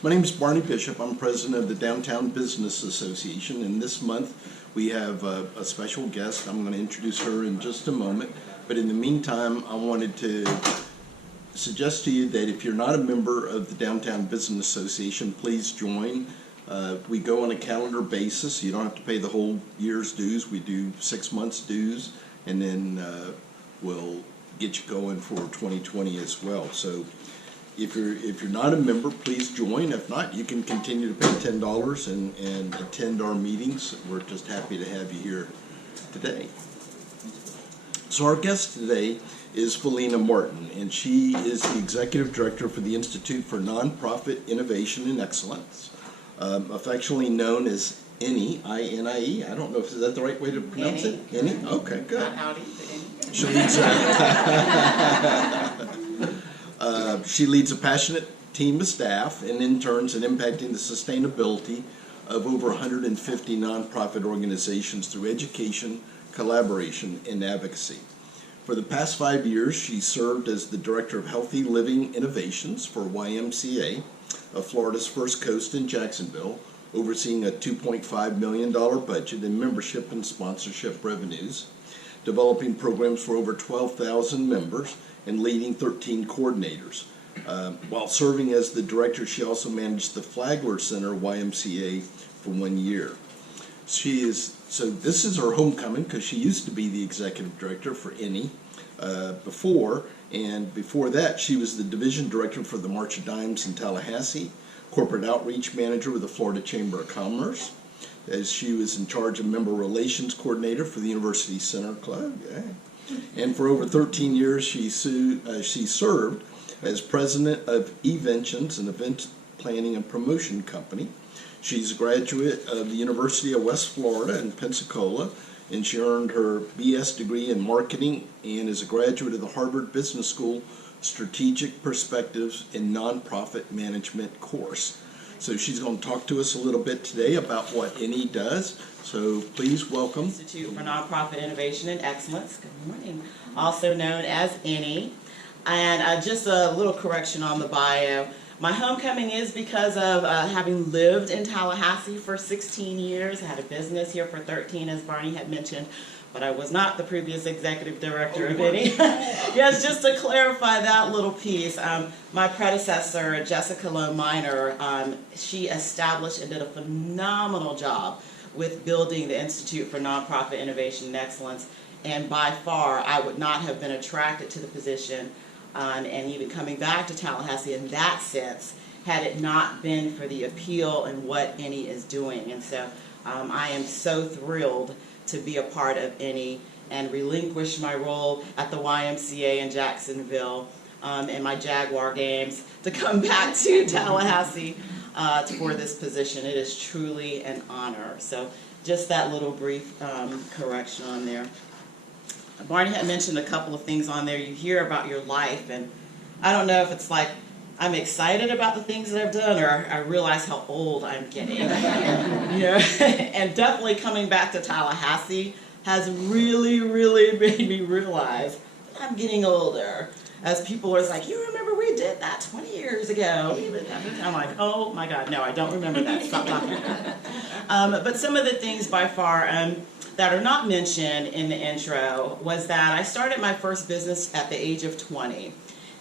My name is Barney Bishop. I'm president of the Downtown Business Association, and this month we have a special guest. I'm going to introduce her in just a moment, but in the meantime, I wanted to suggest to you that if you're not a member of the Downtown Business Association, please join. We go on a calendar basis. You don't have to pay the whole year's dues. We do 6 months dues, and then we'll get you going for 2020 as well. So if you're not a member, please join. If not, you can continue to pay $10 and attend our meetings. We're just happy to have you here today. So our guest today is Felina Martin, and she is the Executive Director for the Institute for Nonprofit Innovation and Excellence, affectionately known as INIE, I-N-I-E. I don't know if is that the right way to pronounce it? INIE? Okay, good. Not howdy, but INIE. She leads a passionate team of staff and interns in impacting the sustainability of over 150 nonprofit organizations through education, collaboration, and advocacy. For the past 5 years, she served as the Director of Healthy Living Innovations for YMCA of Florida's First Coast in Jacksonville, overseeing a $2.5 million budget in membership and sponsorship revenues, developing programs for over 12,000 members, and leading 13 coordinators. While serving as the director, she also managed the Flagler Center YMCA for 1 year. So this is her homecoming because she used to be the executive director for INIE before, and before that she was the division director for the March of Dimes in Tallahassee, corporate outreach manager with the Florida Chamber of Commerce, as she was in charge of member relations coordinator for the University Center Club. Yeah. And for over 13 years, she served as president of Eventions, an event planning and promotion company. She's a graduate of the University of West Florida in Pensacola, and she earned her BS degree in marketing and is a graduate of the Harvard Business School Strategic Perspectives in Nonprofit Management course. So she's going to talk to us a little bit today about what INIE does. So please welcome. Institute for Nonprofit Innovation and Excellence. Good morning. Also known as INIE. And just a little correction on the bio. My homecoming is because of having lived in Tallahassee for 16 years. I had a business here for 13, as Barney had mentioned, but I was not the previous executive director of INIE. Yes, just to clarify that little piece, my predecessor, Jessica Lowe Minor, she established and did a phenomenal job with building the Institute for Nonprofit Innovation and Excellence, and by far I would not have been attracted to the position and even coming back to Tallahassee in that sense had it not been for the appeal and what INIE is doing. And so I am so thrilled to be a part of INIE and relinquish my role at the YMCA in Jacksonville and my Jaguar games to come back to Tallahassee for this position. It is truly an honor. So just that little brief correction on there. Barney had mentioned a couple of things on there. You hear about your life, and I don't know if it's like I'm excited about the things that I've done or I realize how old I'm getting. And definitely coming back to Tallahassee has really, really made me realize that I'm getting older. As people are like, you remember we did that 20 years ago. I'm like, oh my God, no, I don't remember that. Stop talking about that. But some of the things by far that are not mentioned in the intro was that I started my first business at the age of 20.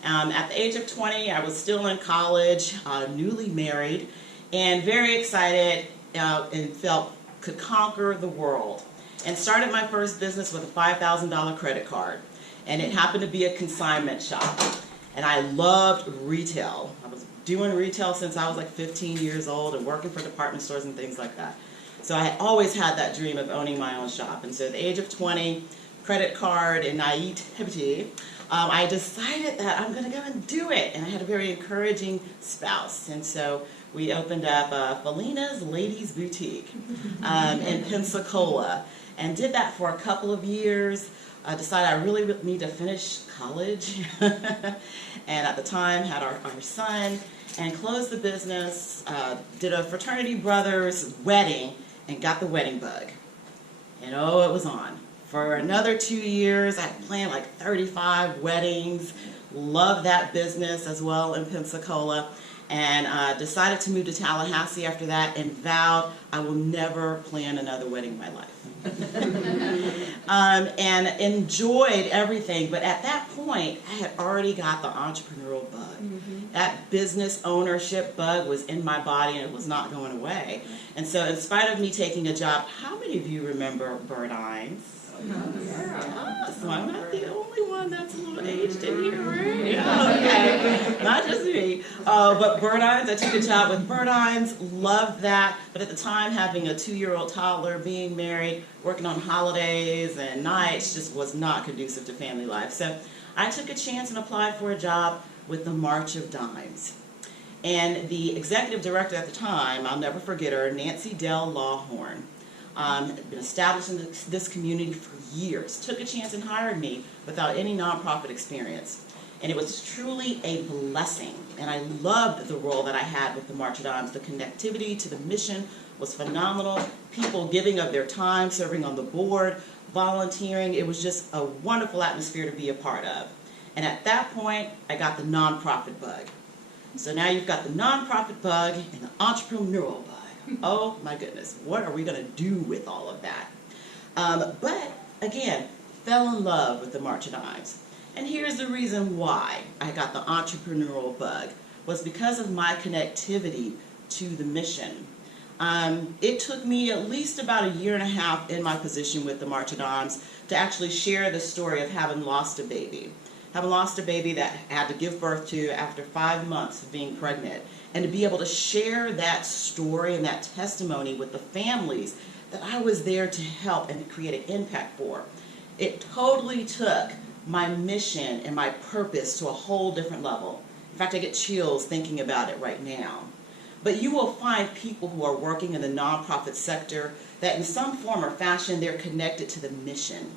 At the age of 20, I was still in college, newly married, and very excited and felt could conquer the world. And started my first business with a $5,000 credit card. And it happened to be a consignment shop. And I loved retail. I was doing retail since I was like 15 years old and working for department stores and things like that. So I had always had that dream of owning my own shop. And so at the age of 20, credit card and naivety, I decided that I'm going to go and do it. And I had a very encouraging spouse. And so we opened up Felina's Ladies Boutique in Pensacola and did that for a couple of years. I decided I really need to finish college. And at the time had our son and closed the business, did a fraternity brother's wedding and got the wedding bug. And oh, it was on. For another 2 years, I planned like 35 weddings, Loved that business as well in Pensacola, and decided to move to Tallahassee after that, and vowed I will never plan another wedding in my life. And enjoyed everything, but at that point I had already got the entrepreneurial bug. That business ownership bug was in my body and it was not going away. And so in spite of me taking a job, how many of you remember Birdines? So I'm not the only one that's a little aged in here, right? Yeah, okay. Not just me. But Birdines, I took a job with Birdines, loved that. But at the time, having a 2-year-old toddler, being married, working on holidays and nights just was not conducive to family life. So I took a chance and applied for a job with the March of Dimes. And the executive director at the time, I'll never forget her, Nancy Dell Lawhorn, been established in this community for years, took a chance and hired me without any nonprofit experience. And it was truly a blessing. And I loved the role that I had with the March of Dimes. The connectivity to the mission was phenomenal. People giving of their time, serving on the board, volunteering. It was just a wonderful atmosphere to be a part of. And at that point, I got the nonprofit bug. So now you've got the nonprofit bug and the entrepreneurial bug. Oh my goodness, what are we going to do with all of that? But again, fell in love with the March of Dimes. And here's the reason why I got the entrepreneurial bug, was because of my connectivity to the mission. It took me at least about 1.5 years in my position with the March of Dimes to actually share the story of having lost a baby. Having lost a baby that I had to give birth to after 5 months of being pregnant. And to be able to share that story and that testimony with the families that I was there to help and create an impact for. It totally took my mission and my purpose to a whole different level. In fact, I get chills thinking about it right now. But you will find people who are working in the nonprofit sector that in some form or fashion they're connected to the mission.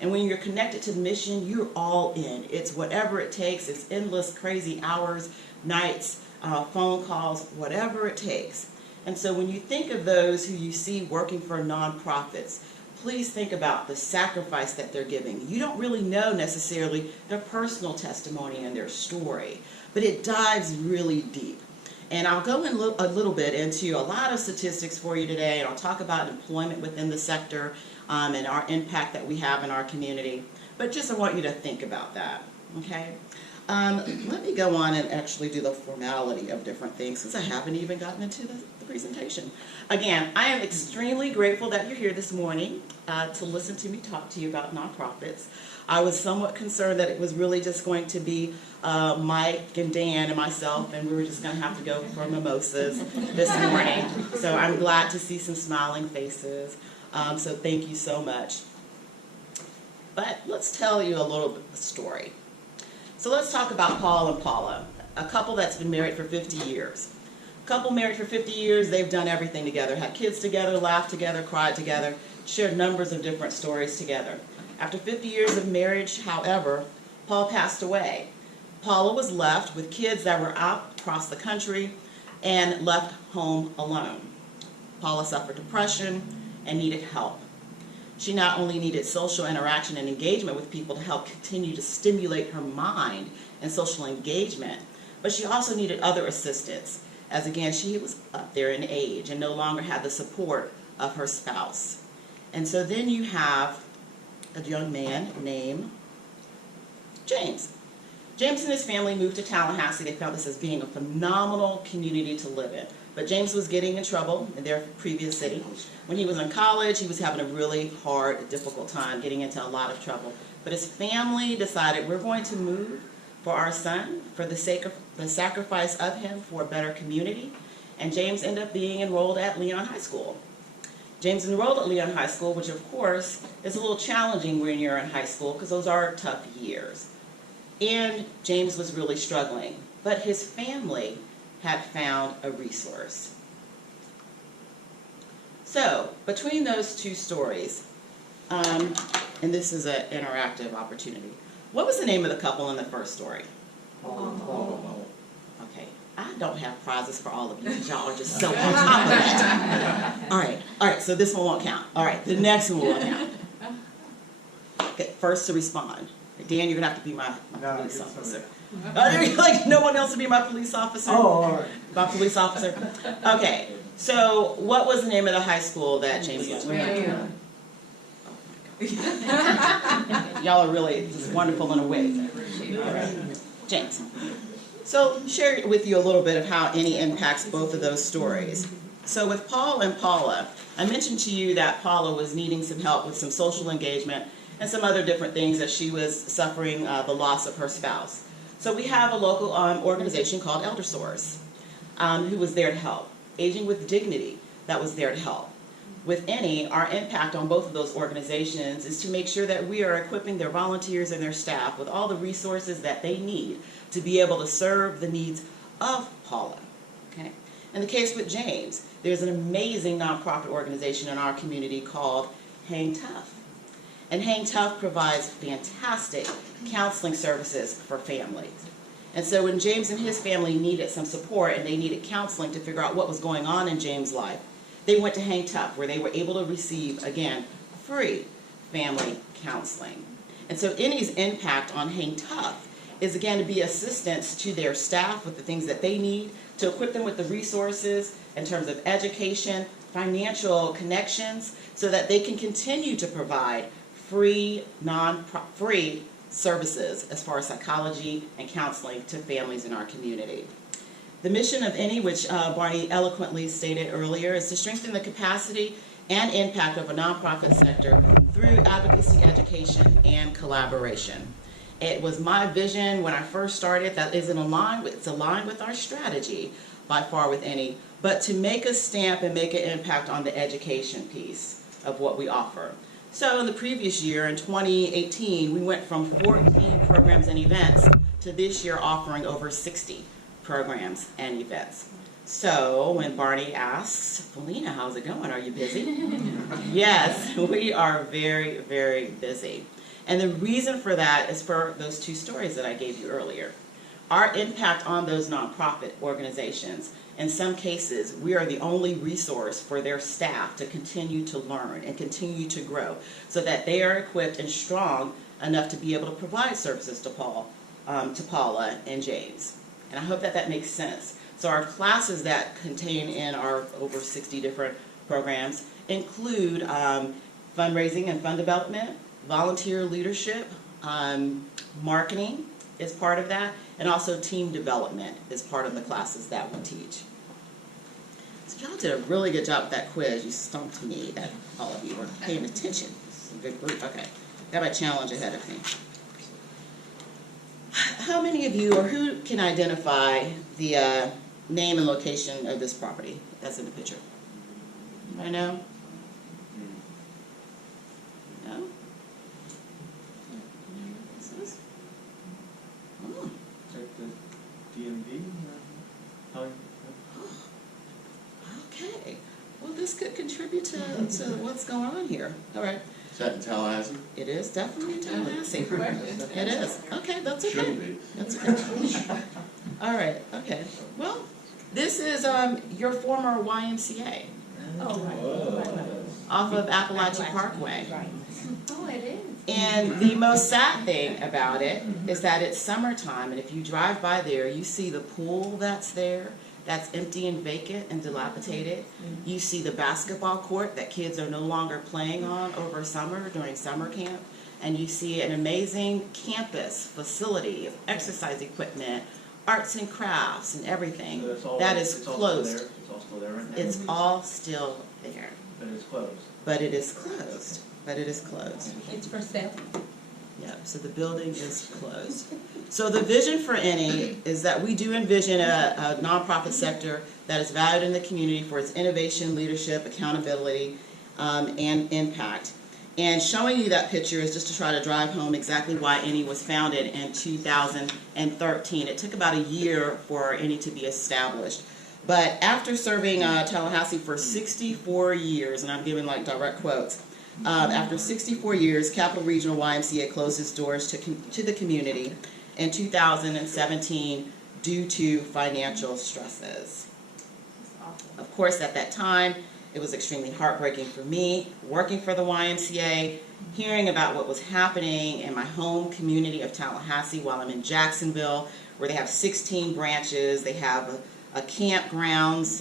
And when you're connected to the mission, you're all in. It's whatever it takes. It's endless, crazy hours, nights, phone calls, whatever it takes. And so when you think of those who you see working for nonprofits, please think about the sacrifice that they're giving. You don't really know necessarily their personal testimony and their story, but it dives really deep. And I'll go in a little bit into a lot of statistics for you today, and I'll talk about employment within the sector and our impact that we have in our community. But just I want you to think about that, okay? Let me go on and actually do the formality of different things, since I haven't even gotten into the presentation. Again, I am extremely grateful that you're here this morning to listen to me talk to you about nonprofits. I was somewhat concerned that it was really just going to be Mike and Dan and myself, and we were just going to have to go for mimosas this morning. So I'm glad to see some smiling faces. So thank you so much. But let's tell you a little bit of the story. So let's talk about Paul and Paula, a couple that's been married for 50 years. A couple married for 50 years, they've done everything together, had kids together, laughed together, cried together, shared numbers of different stories together. After 50 years of marriage, however, Paul passed away. Paula was left with kids that were out across the country and left home alone. Paula suffered depression and needed help. She not only needed social interaction and engagement with people to help continue to stimulate her mind and social engagement, but she also needed other assistance, as again, she was up there in age and no longer had the support of her spouse. And so then you have a young man named James. James and his family moved to Tallahassee. They found this as being a phenomenal community to live in. But James was getting in trouble in their previous city. When he was in college, he was having a really hard, difficult time, getting into a lot of trouble. But his family decided, we're going to move for our son, for the sake of the sacrifice of him for a better community. And James ended up being enrolled at Leon High School. James enrolled at Leon High School, which of course is a little challenging when you're in high school because those are tough years. And James was really struggling, but his family had found a resource. So, between those two stories, and this is an interactive opportunity, what was the name of the couple in the first story? Okay, I don't have prizes for all of you because y'all are just so on top of it. All right, so this one won't count. All right, the next one will count. Okay, first to respond. Dan, you're going to have to be my police officer. Like no one else to be my police officer? Oh, all right. My police officer? Okay, so what was the name of the high school that James went to? Y'all are really just wonderful in a way. James. So share with you a little bit of how any impacts both of those stories. So with Paul and Paula, I mentioned to you that Paula was needing some help with some social engagement and some other different things as she was suffering the loss of her spouse. So we have a local organization called Elder Source who was there to help. Aging with Dignity, that was there to help. With any, our impact on both of those organizations is to make sure that we are equipping their volunteers and their staff with all the resources that they need to be able to serve the needs of Paula. Okay? In the case with James, there's an amazing nonprofit organization in our community called Hang Tough. And Hang Tough provides fantastic counseling services for families. And so when James and his family needed some support and they needed counseling to figure out what was going on in James' life, they went to Hang Tough, where they were able to receive, again, free family counseling. And so any's impact on Hang Tough is, again, to be assistance to their staff with the things that they need, to equip them with the resources in terms of education, financial connections, so that they can continue to provide free services as far as psychology and counseling to families in our community. The mission of any, which Barney eloquently stated earlier, is to strengthen the capacity and impact of a nonprofit sector through advocacy, education, and collaboration. It was my vision when I first started that it's aligned with our strategy by far with any, but to make a stamp and make an impact on the education piece of what we offer. So in the previous year, in 2018, we went from 14 programs and events to this year offering over 60 programs and events. So when Barney asks, Felina, how's it going? Are you busy? Yes, we are very, very busy. And the reason for that is for those two stories that I gave you earlier. Our impact on those nonprofit organizations, in some cases, we are the only resource for their staff to continue to learn and continue to grow so that they are equipped and strong enough to be able to provide services to Paula and James. And I hope that that makes sense. So our classes that contain in our over 60 different programs include fundraising and fund development, volunteer leadership, marketing is part of that, and also team development is part of the classes that we teach. So y'all did a really good job with that quiz. You stumped me that all of you were paying attention. This is a good group. Okay, got my challenge ahead of me. How many of you, or who can identify the name and location of this property that's in the picture? Anybody know? No? Oh. Check the DMV. Okay. Well, this could contribute to what's going on here. All right. Is that in Tallahassee? It is definitely in Tallahassee. It is. Okay, that's okay. Should be. That's okay. All right. Okay. Well, this is your former YMCA off of Appalachian Parkway. Oh, it is. And the most sad thing about it is that it's summertime, and if you drive by there, you see the pool that's there, that's empty and vacant and dilapidated. You see the basketball court that kids are no longer playing on over summer during summer camp. And you see an amazing campus facility of exercise equipment, arts and crafts and everything. So that is it's closed. It's all still there right now? It's all still there. But it's closed. But it is closed. But it is closed. It's for sale. Yep, so the building is closed. So the vision for any is that we do envision a nonprofit sector that is valued in the community for its innovation, leadership, accountability, and impact. And showing you that picture is just to try to drive home exactly why any was founded in 2013. It took about a year for any to be established. But after serving Tallahassee for 64 years, and I'm giving like direct quotes, after 64 years, Capital Regional YMCA closed its doors to the community in 2017 due to financial stresses. Of course, at that time, It was extremely heartbreaking for me, working for the YMCA, hearing about what was happening in my home community of Tallahassee while I'm in Jacksonville, where they have 16 branches. They have a campgrounds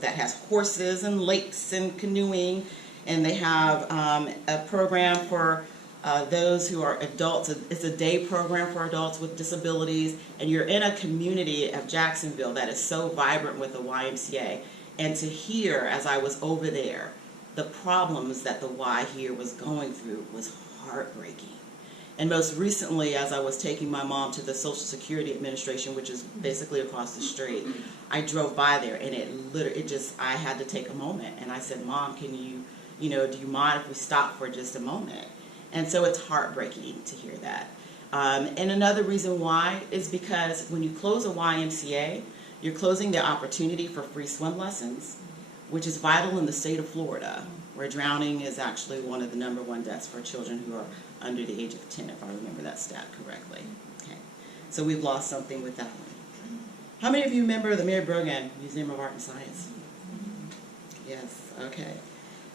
that has horses and lakes and canoeing, and they have a program for those who are adults. It's a day program for adults with disabilities, and you're in a community of Jacksonville that is so vibrant with the YMCA. And to hear, as I was over there, the problems that the Y here was going through was heartbreaking. And most recently, as I was taking my mom to the Social Security Administration, which is basically across the street, I drove by there, and I had to take a moment. And I said, Mom, can you, do you mind if we stop for just a moment? And so it's heartbreaking to hear that. And another reason why is because when you close a YMCA, you're closing the opportunity for free swim lessons, which is vital in the state of Florida, where drowning is actually one of the #1 deaths for children who are under the age of 10, if I remember that stat correctly. Okay, so we've lost something with that one. How many of you remember the Mary Brogan Museum of Art and Science? Yes, okay.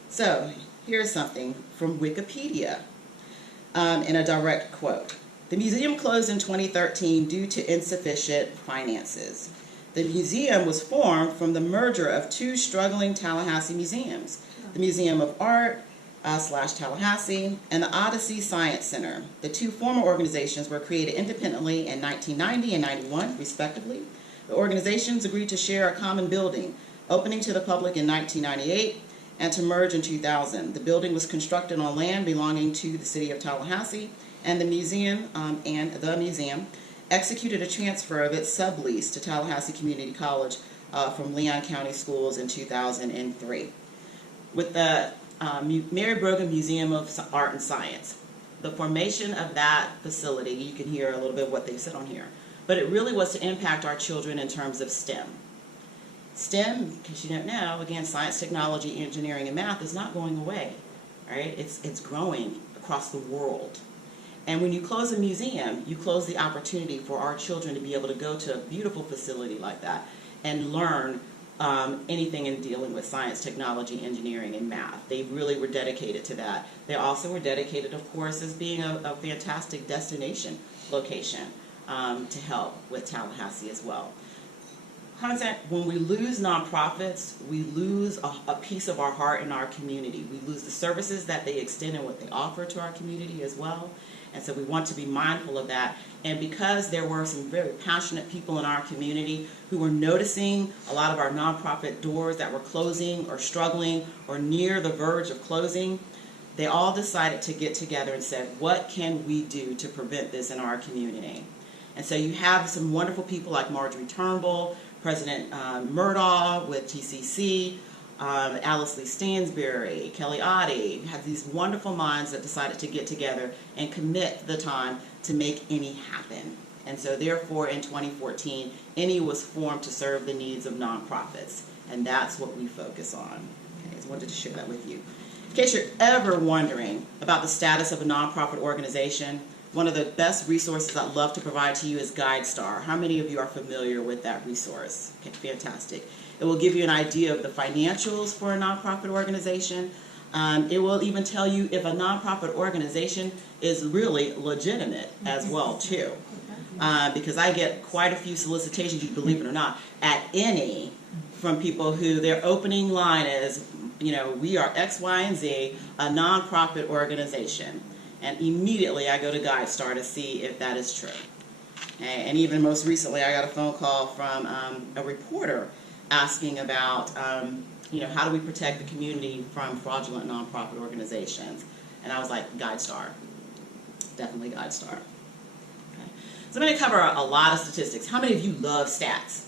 So here's something from Wikipedia in a direct quote. The museum closed in 2013 due to insufficient finances. The museum was formed from the merger of two struggling Tallahassee museums, the Museum of Art / Tallahassee and the Odyssey Science Center. The two former organizations were created independently in 1990 and 91, respectively. The organizations agreed to share a common building, opening to the public in 1998 and to merge in 2000. The building was constructed on land belonging to the city of Tallahassee, and the museum executed a transfer of its sublease to Tallahassee Community College from Leon County Schools in 2003. With the Mary Brogan Museum of Art and Science, the formation of that facility, you can hear a little bit of what they said on here, but it really was to impact our children in terms of STEM. STEM, in case you don't know, again, science, technology, engineering, and math is not going away, right? It's growing across the world. And when you close a museum, you close the opportunity for our children to be able to go to a beautiful facility like that and learn anything in dealing with science, technology, engineering, and math. They really were dedicated to that. They also were dedicated, of course, as being a fantastic destination location to help with Tallahassee as well. Content, when we lose nonprofits, we lose a piece of our heart in our community. We lose the services that they extend and what they offer to our community as well. And so we want to be mindful of that. And because there were some very passionate people in our community who were noticing a lot of our nonprofit doors that were closing or struggling or near the verge of closing, they all decided to get together and said, what can we do to prevent this in our community? And so you have some wonderful people like Marjorie Turnbull, President Murdaugh with TCC, Alice Lee Stansberry, Kelly Oddie. You have these wonderful minds that decided to get together and commit the time to make any happen. And so therefore in 2014, any was formed to serve the needs of nonprofits. And that's what we focus on. Okay, I just wanted to share that with you. In case you're ever wondering about the status of a nonprofit organization, one of the best resources I'd love to provide to you is Guidestar. How many of you are familiar with that resource? Okay, fantastic. It will give you an idea of the financials for a nonprofit organization. It will even tell you if a nonprofit organization is really legitimate as well, too. Because I get quite a few solicitations, you believe it or not, at any from people who their opening line is, we are X, Y, and Z, a nonprofit organization. And immediately I go to Guidestar to see if that is true. And even most recently I got a phone call from a reporter asking about, how do we protect the community from fraudulent nonprofit organizations? And I was like, Guidestar. Definitely Guidestar. Okay. So I'm going to cover a lot of statistics. How many of you love stats?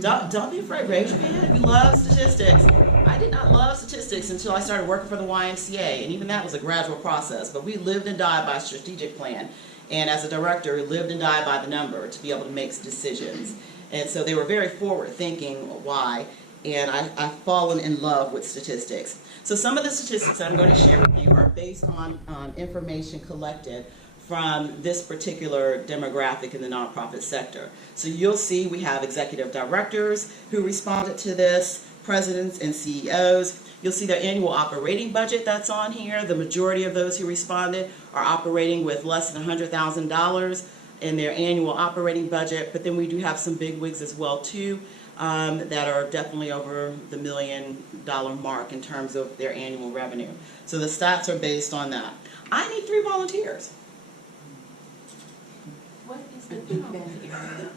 Don't be afraid, raise your hand if you love statistics. I did not love statistics until I started working for the YMCA, and even that was a gradual process, but we lived and died by a strategic plan. And as a director, lived and died by the number to be able to make decisions. And so they were very forward-thinking why, and I've fallen in love with statistics. So some of the statistics that I'm going to share with you are based on information collected from this particular demographic in the nonprofit sector. So you'll see we have executive directors who responded to this, presidents and CEOs. You'll see their annual operating budget that's on here. The majority of those who responded are operating with less than $100,000 in their annual operating budget, but then we do have some big wigs as well too, that are definitely over the $1 million mark in terms of their annual revenue. So the stats are based on that. I need 3 volunteers. What is the Big Bend area?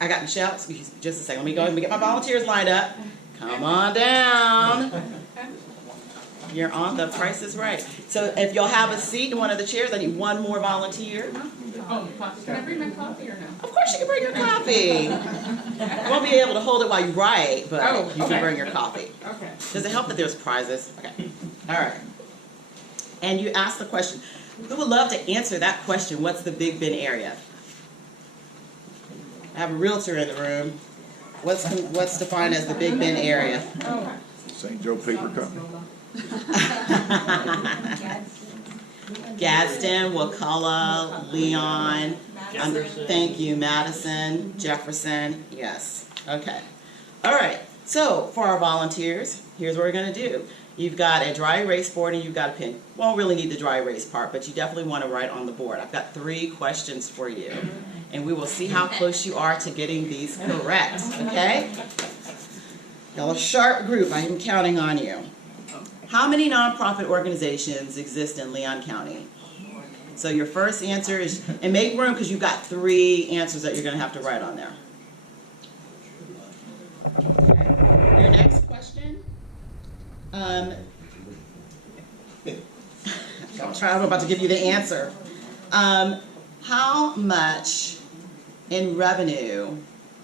I got Michelle, excuse me, just a second. Let me get my volunteers lined up. Come on down. You're on, the price is right. So if you'll have a seat in one of the chairs, I need 1 more volunteer. Oh, can I bring my coffee or no? Of course you can bring your coffee. You won't be able to hold it while you write, but Oh, you okay. can bring your coffee. Okay. Does it help that there's prizes? Okay. All right. And you asked the question. Who would love to answer that question? What's the Big Bend area? I have a realtor in the room. What's defined as the Big Bend area? Oh. St. Joe Paper Company. Gadsden, Wakulla, Leon. Thank you, Madison, Jefferson. Yes. Okay. All right. So for our volunteers, here's what we're going to do. You've got a dry erase board and you've got a pen. Won't really need the dry erase part, but you definitely want to write on the board. I've got 3 questions for you, and we will see how close you are to getting these correct. Okay? Y'all a sharp group. I am counting on you. How many nonprofit organizations exist in Leon County? So your first answer is, and make room because you've got 3 answers that you're going to have to write on there. Your next question. I'm about to give you the answer. How much in revenue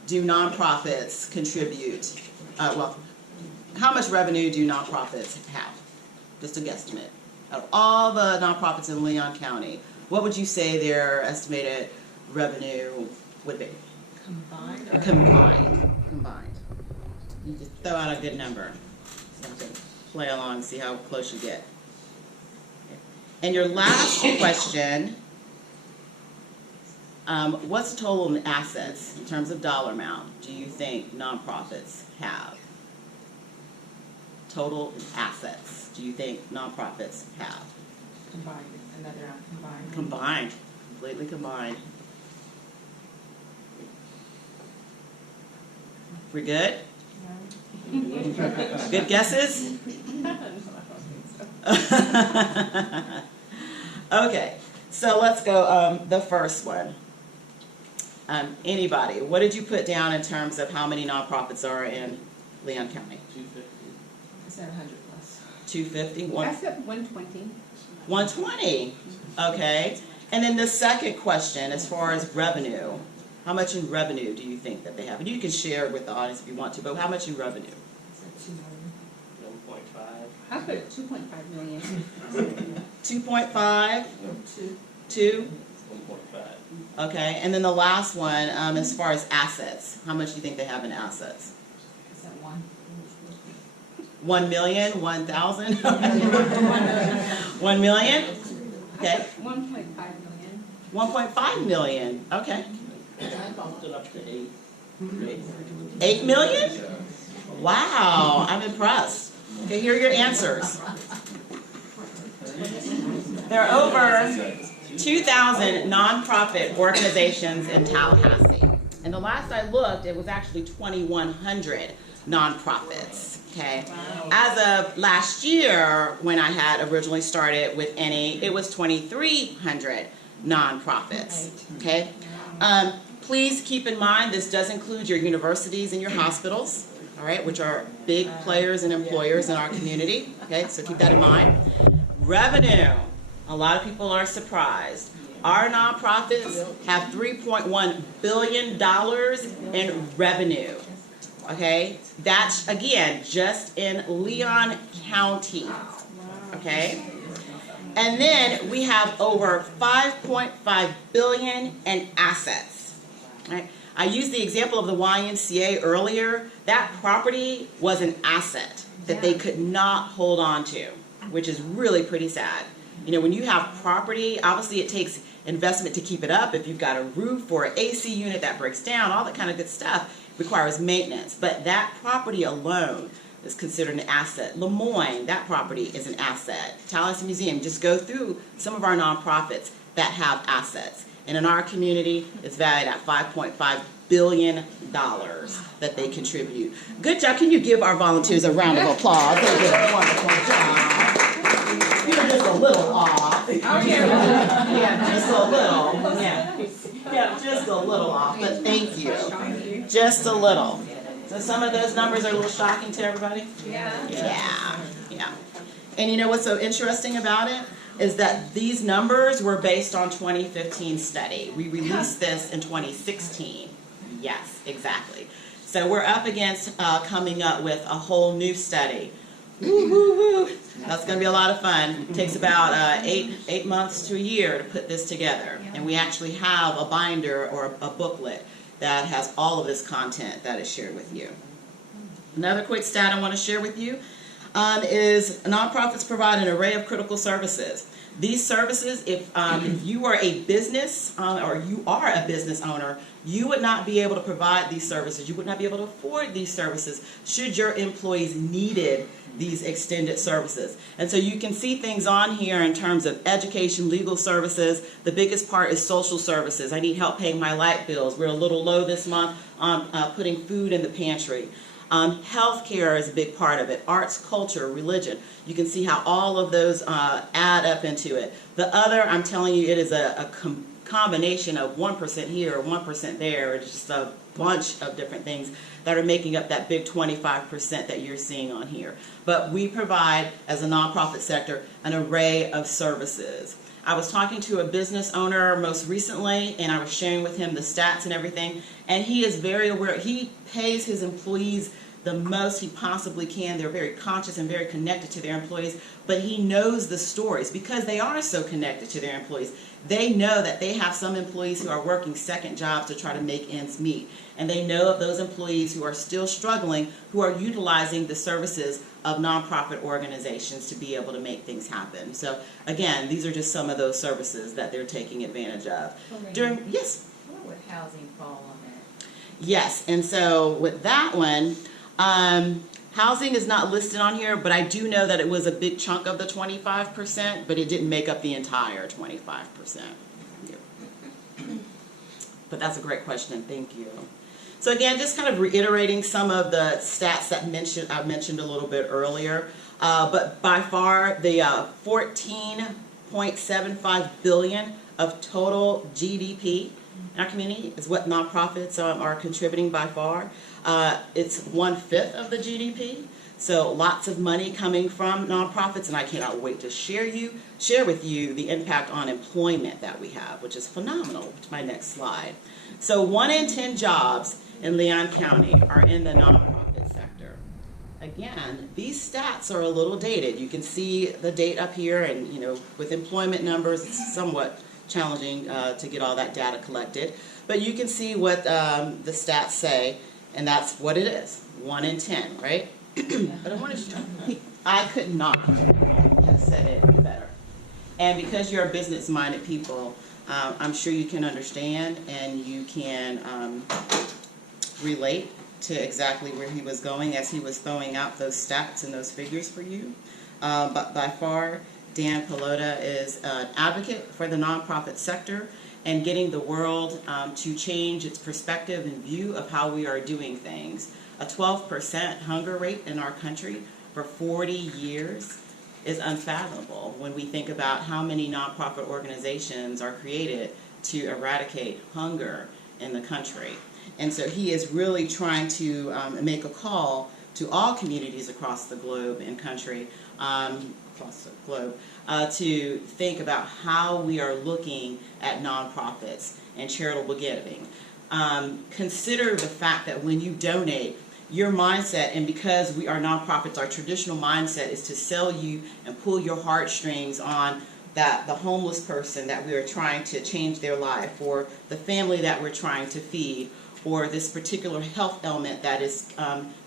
do nonprofits contribute? How much revenue do nonprofits have? Just a guesstimate. Of all the nonprofits in Leon County, what would you say their estimated revenue would be? Combined? Combined. You just throw out a good number. So you can play along and see how close you get. And your last question, what's the total in assets in terms of dollar amount do you think nonprofits have? Total assets do you think nonprofits have? Combined, another combined. Combined, completely combined. We good? Good guesses? Okay, so let's go the first one. Anybody, what did you put down in terms of how many nonprofits are in Leon County? 250. I said 100 plus. 250? I said 120. 120, okay. And then the second question, as far as revenue, how much in revenue do you think that they have? And you can share it with the audience if you want to, but how much in revenue? I said 2 million. 1.5. I put 2.5 million. 2.5? 2. 2? 1.5. Okay, and then the last one, as far as assets, how much do you think they have in assets? I said 1. 1 million? 1,000? 1 million? Okay. 1.5 million. 1.5 million, okay. I bumped it up to 8. 8 million? Wow, I'm impressed. Okay, here are your answers. There are over 2,000 nonprofit organizations in Tallahassee. And the last I looked, it was actually 2,100 nonprofits, okay? As of last year, when I had originally started with NE, it was 2,300 nonprofits, okay? Please keep in mind, this does include your universities and your hospitals, all right, which are big players and employers in our community, okay? So keep that in mind. Revenue. A lot of people are surprised. Our nonprofits have $3.1 billion in revenue, okay? That's, again, just in Leon County, okay? And then we have over $5.5 billion in assets, right? I used the example of the YMCA earlier. That property was an asset that they could not hold on to, which is really pretty sad. You know, when you have property, obviously it takes investment to keep it up. If you've got a roof or an AC unit that breaks down, all that kind of good stuff. requires maintenance, but that property alone is considered an asset. Lemoyne, that property is an asset. Tallahassee Museum, just go through some of our nonprofits that have assets. And in our community, it's valued at $5.5 billion that they contribute. Good job. Can you give our volunteers a round of applause? They did a wonderful job. You're just a little off. Yeah, just a little. Yeah, just a little off, but thank you. Just a little. So some of those numbers are a little shocking to everybody? Yeah. And you know what's so interesting about it? Is that these numbers were based on 2015 study. We released this in 2016. Yes, exactly. So we're up against coming up with a whole new study. Woo, woo, woo. That's going to be a lot of fun. It takes about 8 months to a year to put this together. And we actually have a binder or a booklet that has all of this content that is shared with you. Another quick stat I want to share with you is nonprofits provide an array of critical services. These services, if you are a business or you are a business owner, you would not be able to provide these services. You would not be able to afford these services should your employees needed these extended services. And so you can see things on here in terms of education, legal services. The biggest part is social services. I need help paying my light bills. We're a little low this month on putting food in the pantry. Healthcare is a big part of it. Arts, culture, religion. You can see how all of those add up into it. The other, I'm telling you, it is a combination of 1% here or 1% there. It's just a bunch of different things that are making up that big 25% that you're seeing on here. But we provide, as a nonprofit sector, an array of services. I was talking to a business owner most recently, and I was sharing with him the stats and everything, and he is very aware. He pays his employees the most he possibly can. They're very conscious and very connected to their employees, but he knows the stories because they are so connected to their employees. They know that they have some employees who are working second jobs to try to make ends meet, and they know of those employees who are still struggling, who are utilizing the services of nonprofit organizations to be able to make things happen. So again, these are just some of those services that they're taking advantage of. Yes? Where would housing fall on that? Yes, and so with that one, housing is not listed on here, but I do know that it was a big chunk of the 25%, but it didn't make up the entire 25%. Yep. But that's a great question, and thank you. So again, just kind of reiterating some of the stats that I mentioned a little bit earlier, but by far the $14.75 billion of total GDP in our community is what nonprofits are contributing by far. It's 1/5 of the GDP, so lots of money coming from nonprofits, and I cannot wait to share with you the impact on employment that we have, which is phenomenal. To my next slide. So 1 in 10 jobs in Leon County are in the nonprofit sector. Again, these stats are a little dated. You can see the date up here, and with employment numbers, it's somewhat challenging to get all that data collected. But you can see what the stats say, and that's what it is, 1 in 10, right? But I could not have said it better. And because you're business-minded people, I'm sure you can understand and you can relate to exactly where he was going as he was throwing out those stats and those figures for you. But by far, Dan Pelota is an advocate for the nonprofit sector and getting the world to change its perspective and view of how we are doing things. A 12% hunger rate in our country for 40 years is unfathomable when we think about how many nonprofit organizations are created to eradicate hunger in the country. And so he is really trying to make a call to all communities across the globe and country, to think about how we are looking at nonprofits and charitable giving. Consider the fact that when you donate, your mindset, and because we are nonprofits, our traditional mindset is to sell you and pull your heartstrings on the homeless person that we are trying to change their life, or the family that we're trying to feed, or this particular health ailment that is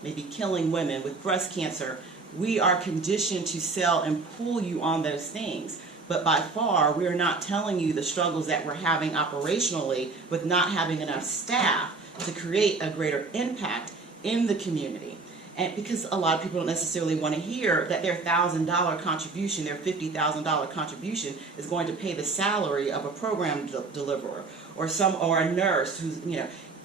maybe killing women with breast cancer. We are conditioned to sell and pull you on those things. But by far, we're not telling you the struggles that we're having operationally with not having enough staff to create a greater impact in the community. And because a lot of people don't necessarily want to hear that their $1,000 contribution, their $50,000 contribution is going to pay the salary of a program deliverer or a nurse who's,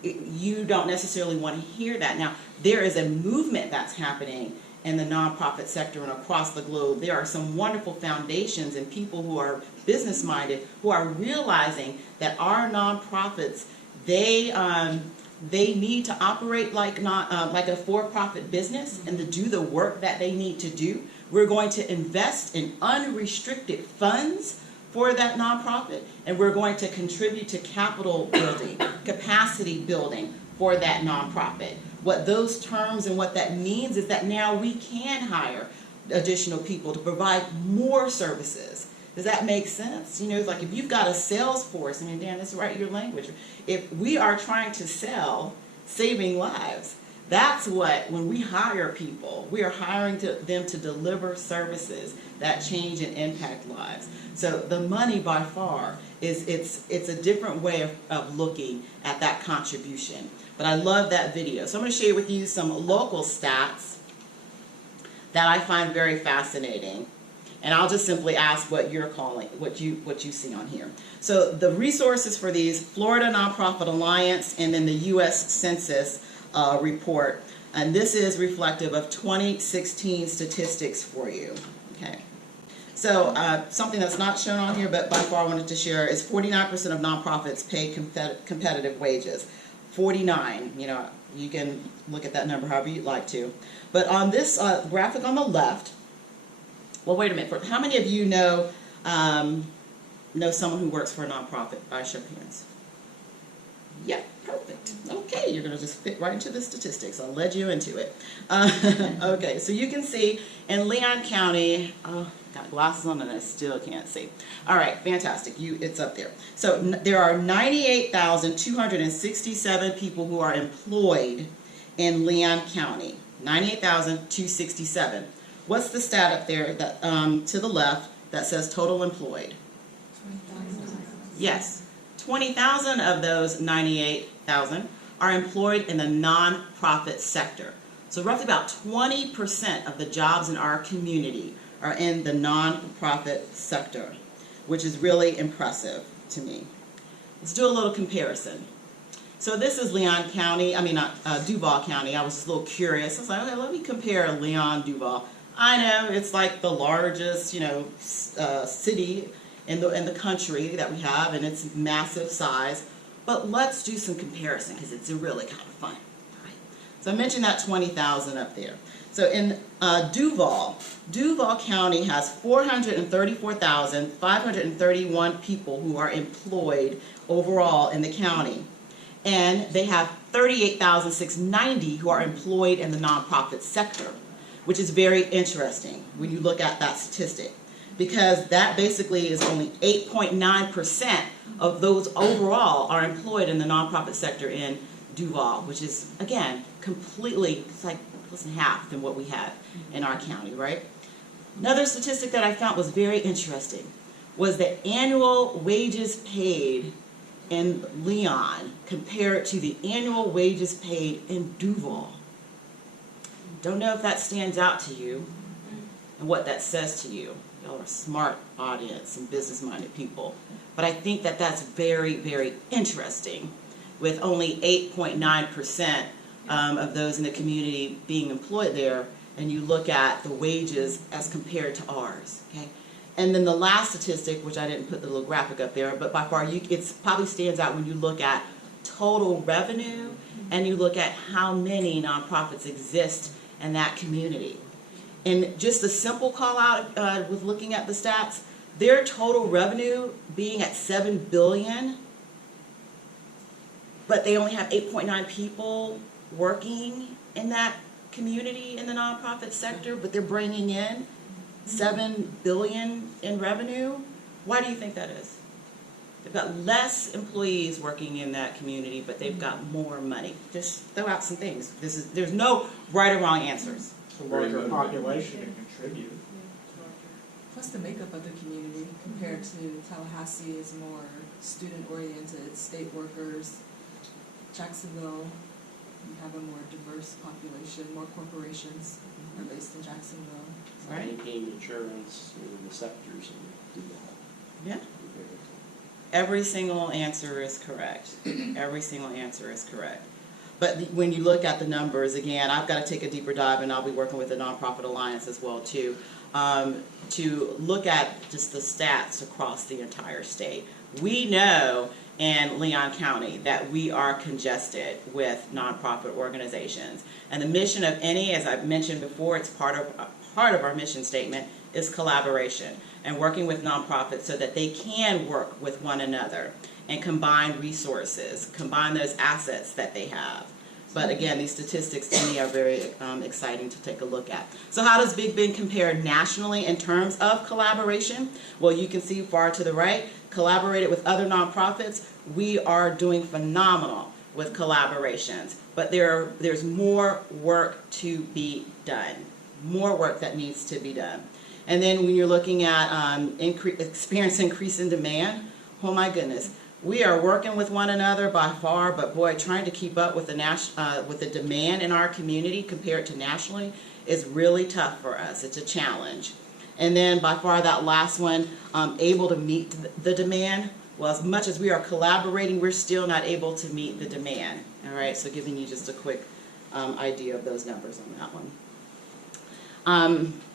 you don't necessarily want to hear that. Now, there is a movement that's happening in the nonprofit sector and across the globe. There are some wonderful foundations and people who are business minded who are realizing that our nonprofits, they need to operate like a for-profit business and to do the work that they need to do. We're going to invest in unrestricted funds for that nonprofit, and we're going to contribute to capital building, capacity building for that nonprofit. What those terms and what that means is that now we can hire additional people to provide more services. Does that make sense? It's like if you've got a sales force, Dan, that's right, your language. If we are trying to sell saving lives, that's when we hire people, we are hiring them to deliver services that change and impact lives. So the money by far it's a different way of looking at that contribution. But I love that video. So I'm going to share with you some local stats that I find very fascinating. And I'll just simply ask what you're calling, what you see on here. So the resources for these, Florida Nonprofit Alliance and then the U.S. Census report. And this is reflective of 2016 statistics for you. Okay. So something that's not shown on here, but by far I wanted to share, is 49% of nonprofits pay competitive wages. 49, you can look at that number however you'd like to. But on this graphic on the left, well, wait a minute. How many of you know someone who works for a nonprofit? By show of hands. Yep, perfect. Okay, you're going to just fit right into the statistics. I'll lead you into it. Okay, so you can see in Leon County, got glasses on and I still can't see. All right, fantastic. It's up there. So there are 98,267 people who are employed in Leon County. 98,267. What's the stat up there that to the left that says total employed? 20,000. Yes. 20,000 of those 98,000 are employed in the nonprofit sector. So roughly about 20% of the jobs in our community are in the nonprofit sector, which is really impressive to me. Let's do a little comparison. So this is Leon County, Duval County. I was just a little curious. I was like, okay, let me compare Leon, Duval. I know it's like the largest, city in the country that we have, and it's massive size. But let's do some comparison because it's really kind of fun. Right? So I mentioned that 20,000 up there. So in Duval County has 434,531 people who are employed overall in the county, and they have 38,690 who are employed in the nonprofit sector, which is very interesting when you look at that statistic, because that basically is only 8.9% of those overall are employed in the nonprofit sector in Duval, which is, again, completely, it's like less than half than what we have in our county, right? Another statistic that I found was very interesting was the annual wages paid in Leon compared to the annual wages paid in Duval. Don't know if that stands out to you and what that says to you. Y'all are a smart audience and business-minded people. But I think that that's very, very interesting, with only 8.9% of those in the community being employed there, and you look at the wages as compared to ours. Okay? And then the last statistic, which I didn't put the little graphic up there, but by far it probably stands out when you look at total revenue and you look at how many nonprofits exist in that community. And just a simple call out with looking at the stats, their total revenue being at $7 billion, but they only have 8.9 people working in that community in the nonprofit sector, but they're bringing in $7 billion in revenue. Why do you think that is? They've got less employees working in that community, but they've got more money. Just throw out some things. There's no right or wrong answers. It's a larger population to contribute. Plus the makeup of the community compared to Tallahassee is more student-oriented, state workers. Jacksonville, you have a more diverse population, more corporations are based in Jacksonville. Right. Gain insurance in the sectors and do that. Yeah. Every single answer is correct. Every single answer is correct. But when you look at the numbers, again, I've got to take a deeper dive, and I'll be working with the Nonprofit Alliance as well too, to look at just the stats across the entire state. We know in Leon County that we are congested with nonprofit organizations, and the mission of any, as I've mentioned before, it's part of our mission statement, is collaboration and working with nonprofits so that they can work with one another and combine resources, combine those assets that they have. But again, these statistics to me are very exciting to take a look at. So how does Big Bend compare nationally in terms of collaboration? Well, you can see far to the right, collaborated with other nonprofits. We are doing phenomenal with collaborations, but there's more work to be done, more work that needs to be done. And then when you're looking at experience increase in demand, oh my goodness, we are working with one another by far, but boy, trying to keep up with the demand in our community compared to nationally is really tough for us. It's a challenge. And then by far that last one, able to meet the demand. Well, as much as we are collaborating, we're still not able to meet the demand. All right, so giving you just a quick idea of those numbers on that one.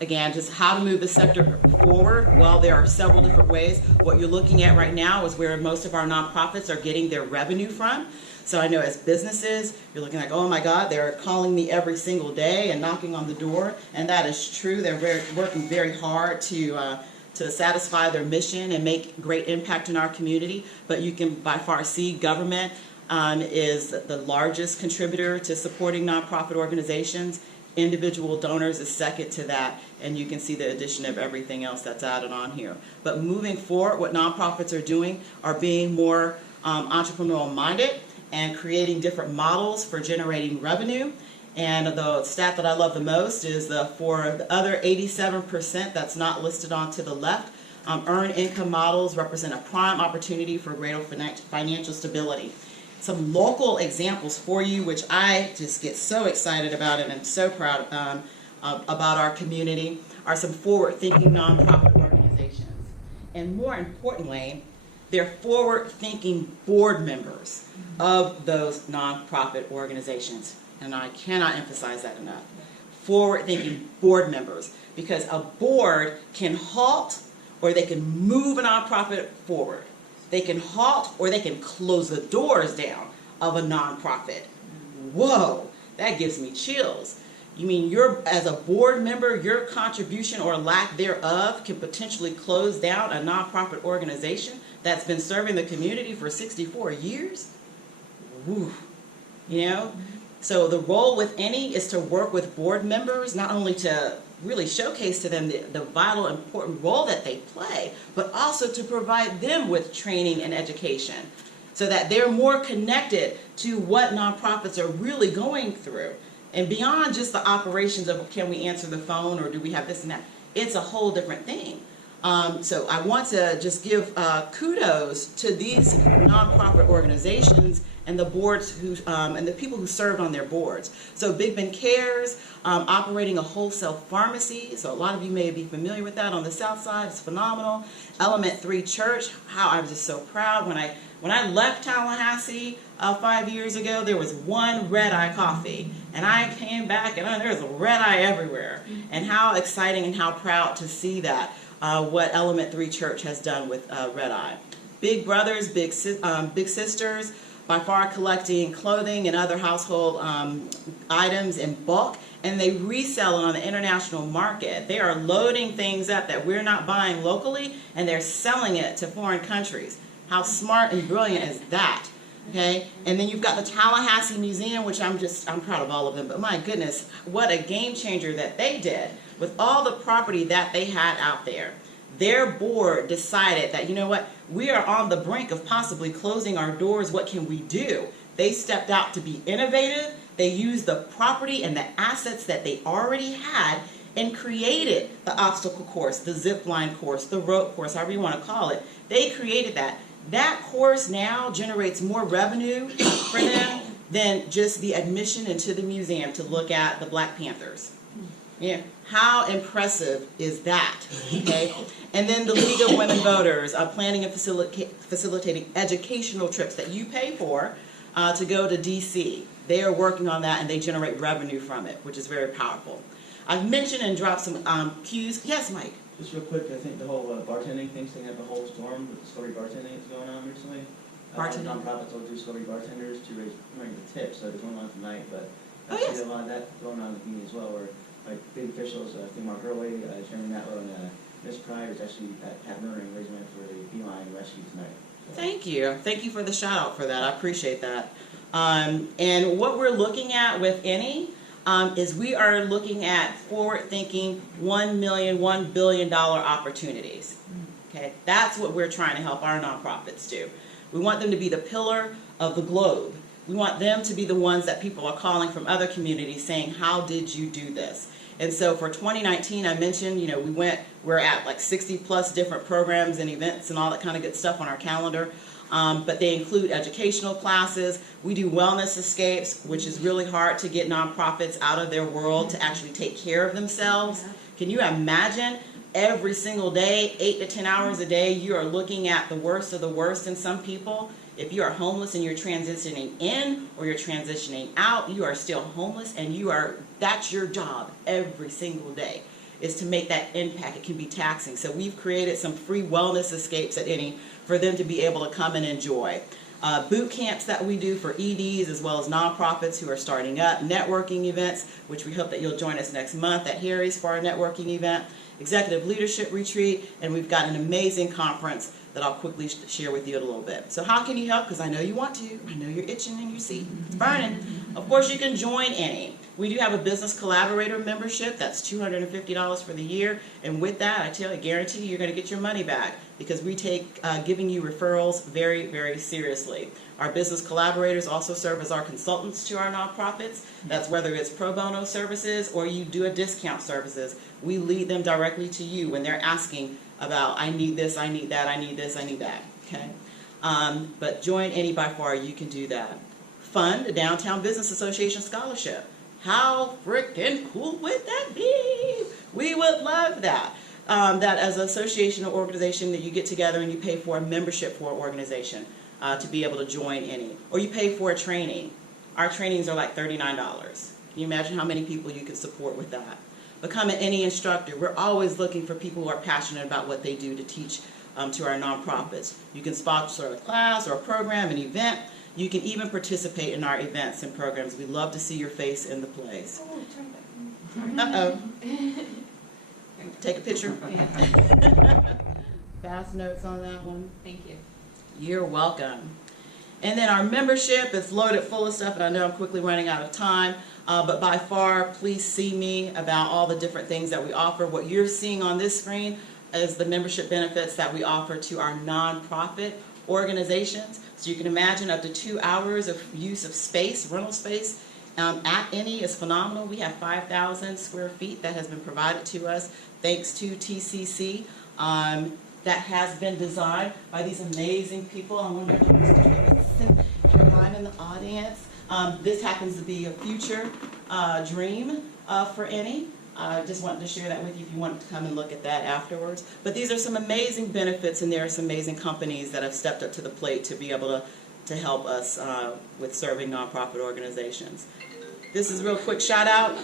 Again, just how to move the sector forward. Well, there are several different ways. What you're looking at right now is where most of our nonprofits are getting their revenue from. So I know as businesses, you're looking like, oh my God, they're calling me every single day and knocking on the door, and that is true. They're working very hard to satisfy their mission and make great impact in our community. But you can by far see government is the largest contributor to supporting nonprofit organizations. Individual donors is second to that, and you can see the addition of everything else that's added on here. But moving forward, what nonprofits are doing are being more entrepreneurial minded and creating different models for generating revenue. And the stat that I love the most is for the other 87% that's not listed on to the left, earned income models represent a prime opportunity for greater financial stability. Some local examples for you, which I just get so excited about and I'm so proud about our community, are some forward-thinking nonprofit organizations. And more importantly, they're forward-thinking board members of those nonprofit organizations. And I cannot emphasize that enough. Forward-thinking board members, because a board can halt or they can move a nonprofit forward. They can halt or they can close the doors down of a nonprofit. Whoa, that gives me chills. You mean as a board member, your contribution or lack thereof can potentially close down a nonprofit organization that's been serving the community for 64 years? Woo. You know? So the role with any is to work with board members, not only to really showcase to them the vital, important role that they play, but also to provide them with training and education so that they're more connected to what nonprofits are really going through. And beyond just the operations of can we answer the phone or do we have this and that, it's a whole different thing. So I want to just give kudos to these nonprofit organizations and the boards and the people who served on their boards. So Big Bend Cares, operating a wholesale pharmacy. So a lot of you may be familiar with that on the south side. It's phenomenal. Element 3 Church, how I'm just so proud. When I left Tallahassee 5 years ago, there was one Red Eye coffee. And I came back and there was a Red Eye everywhere. And how exciting and how proud to see that. What Element 3 Church has done with Red Eye. Big Brothers, Big Sisters, by far collecting clothing and other household items in bulk, and they resell it on the international market. They are loading things up that we're not buying locally, and they're selling it to foreign countries. How smart and brilliant is that? Okay, and then you've got the Tallahassee Museum, which I'm proud of all of them, but my goodness, what a game changer that they did with all the property that they had out there. Their board decided that, you know what, we are on the brink of possibly closing our doors. What can we do? They stepped out to be innovative. They used the property and the assets that they already had and created the obstacle course, the zip line course, the rope course, however you want to call it. They created that. That course now generates more revenue for them than just the admission into the museum to look at the Black Panthers. Yeah, how impressive is that? Okay, and then the League of Women Voters are planning and facilitating educational trips that you pay for to go to DC. They are working on that and they generate revenue from it, which is very powerful. I've mentioned and dropped some cues. Yes, Mike? Just real quick, I think the whole bartending thing, they have the whole storm with Discovery Bartending that's going on recently. Bartending? Nonprofits will do Discovery Bartenders to raise money to tips, so it's going on tonight, but Oh, I yes. see a lot of that going on with me as well, where like big officials, I think Mark Hurley, Chairman Matlow, and Ms. Pryor is actually Pat Murnering raising money for the Beeline rescue tonight. So. Thank you. Thank you for the shout out for that. I appreciate that. And what we're looking at with any is we are looking at forward-thinking $1 billion opportunities. Okay, that's what we're trying to help our nonprofits do. We want them to be the pillar of the globe. We want them to be the ones that people are calling from other communities saying, how did you do this? And so for 2019, I mentioned, you know, we're at like 60 plus different programs and events and all that kind of good stuff on our calendar. But they include educational classes. We do wellness escapes, which is really hard to get nonprofits out of their world to actually take care of themselves. Can you imagine every single day, 8 to 10 hours a day, you are looking at the worst of the worst in some people? If you are homeless and you're transitioning in or you're transitioning out, you are still homeless and that's your job every single day, is to make that impact. It can be taxing. So we've created some free wellness escapes at any for them to be able to come and enjoy. Boot camps that we do for EDs as well as nonprofits who are starting up, networking events, which we hope that you'll join us next month at Harry's for our networking event, executive leadership retreat, and we've got an amazing conference that I'll quickly share with you in a little bit. So how can you help? Because I know you want to. I know you're itching in your seat. It's burning. Of course, you can join any. We do have a business collaborator membership. That's $250 for the year. And with that, I guarantee you're going to get your money back because we take giving you referrals very, very seriously. Our business collaborators also serve as our consultants to our nonprofits. That's whether it's pro bono services or you do a discount services. We lead them directly to you when they're asking about, I need this, I need that, I need this, I need that, okay? But join any by far, you can do that. Fund a Downtown Business Association scholarship. How freaking cool would that be? We would love that. That as an association or organization that you get together and you pay for a membership for an organization to be able to join any. Or you pay for a training. Our trainings are like $39. Can you imagine how many people you can support with that? Become an any instructor. We're always looking for people who are passionate about what they do to teach to our nonprofits. You can sponsor a class or a program, an event. You can even participate in our events and programs. We love to see your face in the plays. Uh-oh. Take a picture. Fast notes on that one. Thank you. You're welcome. And then our membership is loaded full of stuff, and I know I'm quickly running out of time, but by far, please see me about all the different things that we offer. What you're seeing on this screen is the membership benefits that we offer to our nonprofit organizations. So you can imagine up to 2 hours of use of space, rental space, at any is phenomenal. We have 5,000 square feet that has been provided to us thanks to TCC. That has been designed by these amazing people. I wonder if Caroline in the audience. This happens to be a future dream for any. Just wanted to share that with you if you want to come and look at that afterwards. But these are some amazing benefits, and there are some amazing companies that have stepped up to the plate to be able to help us with serving nonprofit organizations. This is a real quick shout out.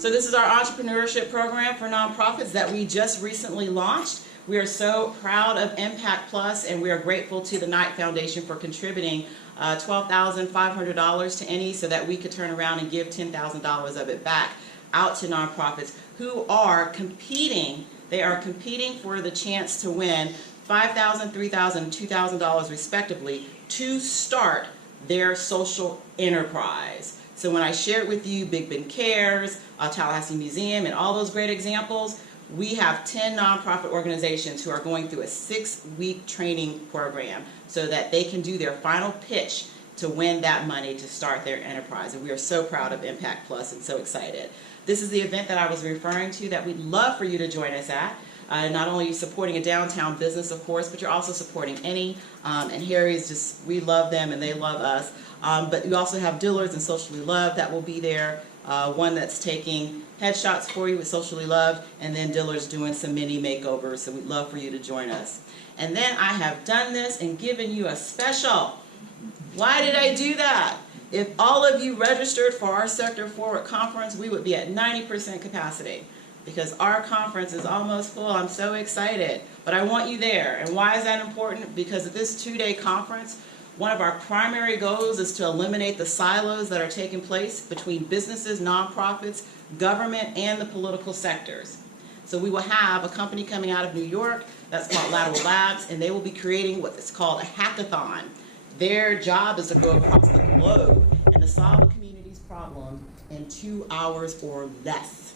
So this is our entrepreneurship program for nonprofits that we just recently launched. We are so proud of Impact Plus, and we are grateful to the Knight Foundation for contributing $12,500 to any so that we could turn around and give $10,000 of it back out to nonprofits who are competing. They are competing for the chance to win $5,000, $3,000, $2,000 respectively to start their social enterprise. So when I shared with you Big Ben Cares, Tallahassee Museum, and all those great examples, we have 10 nonprofit organizations who are going through a 6-week training program so that they can do their final pitch to win that money to start their enterprise. And we are so proud of Impact Plus and so excited. This is the event that I was referring to that we'd love for you to join us at. Not only are you supporting a downtown business, of course, but you're also supporting Any, and Harry's just, we love them and they love us. But you also have Dillard's and Socially Loved that will be there. One that's taking headshots for you with Socially Loved, and then Dillard's doing some mini makeovers, so we'd love for you to join us. And then I have done this and given you a special. Why did I do that? If all of you registered for our Sector Forward conference, we would be at 90% capacity because our conference is almost full. I'm so excited, but I want you there. And why is that important? Because at this 2-day conference, one of our primary goals is to eliminate the silos that are taking place between businesses, nonprofits, government, and the political sectors. So we will have a company coming out of New York that's called Lateral Labs, and they will be creating what is called a hackathon. Their job is to go across the globe and to solve a community's problem in 2 hours or less.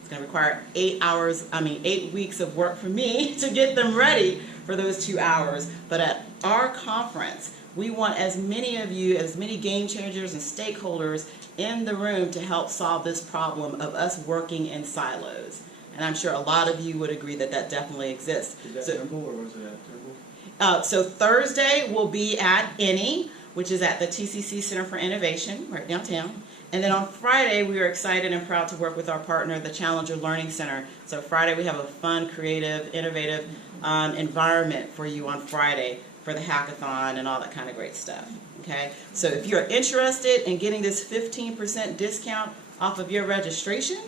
It's going to require 8 weeks of work for me to get them ready for those 2 hours. But at our conference, we want as many of you, as many game changers and stakeholders in the room to help solve this problem of us working in silos. And I'm sure a lot of you would agree that that definitely exists. Is that Turnbull or was it at Turnbull? So Thursday will be at Any, which is at the TCC Center for Innovation, right downtown. And then on Friday, we are excited and proud to work with our partner, the Challenger Learning Center. So Friday, we have a fun, creative, innovative environment for you on Friday for the hackathon and all that kind of great stuff. Okay? So if you're interested in getting this 15% discount off of your registration,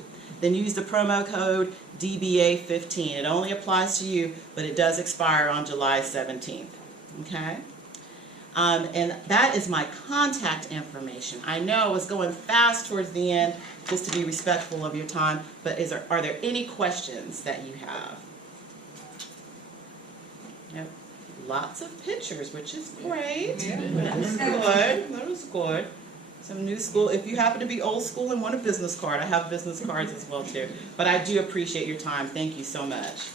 then use the promo code DBA15. It only applies to you, but it does expire on July 17th. Okay? And that is my contact information. I know I was going fast towards the end just to be respectful of your time, but are there any questions that you have? Yep. Lots of pictures, which is great. That was good. That was good. Some new school. If you happen to be old school and want a business card, I have business cards as well too. But I do appreciate your time. Thank you so much.